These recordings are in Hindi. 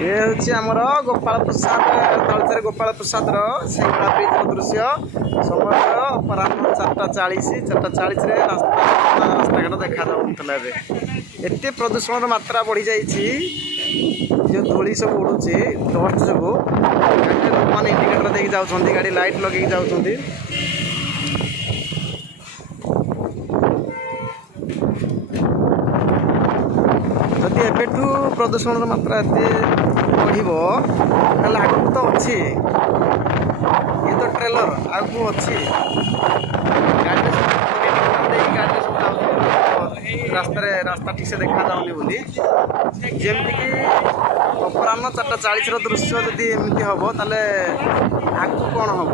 ये हूँ आमर गोपाल प्रसाद तलचेर गोपाल प्रसाद सिंगड़ा ब्रिज दृश्य समय अपराह 4:40 रास्ताघाट देखा जाऊला एत प्रदूषण मात्रा बढ़ी जाइए जो धूली सब उड़ूची डस्ट जो लोक मैंने इंडिकेटर देके जाऊँ गाड़ी लाइट लगे जाऊँ जदि एबेठू प्रदूषण मात्रा एत बढ़ आगू तो अच्छी ये तो ट्रेलर आगू अच्छी गाड़ी रास्ता ठीक से देखा जाऊनी बोली जमीक अपराह 4:40 दृश्य जदि एमती हम ताले आगू कौन हम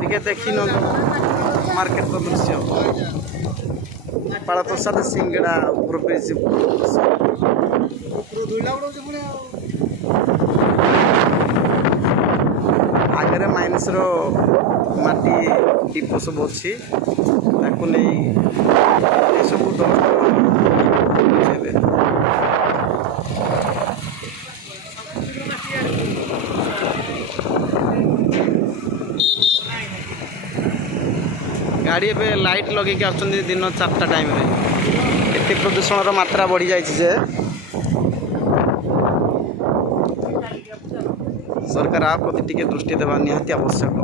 टे देखी न मार्केट दृश्य गोपाल प्रसाद सिंगड़ा ब्रिज आगे माइनस माटी टीप सब अच्छी नहीं सब गाड़ी ए लाइट लगे दिन 4टा टाइम एत प्रदूषण मात्रा बढ़ी जाए सरकार आ प्रति टिके दृष्टि देवा निहाती आवश्यक।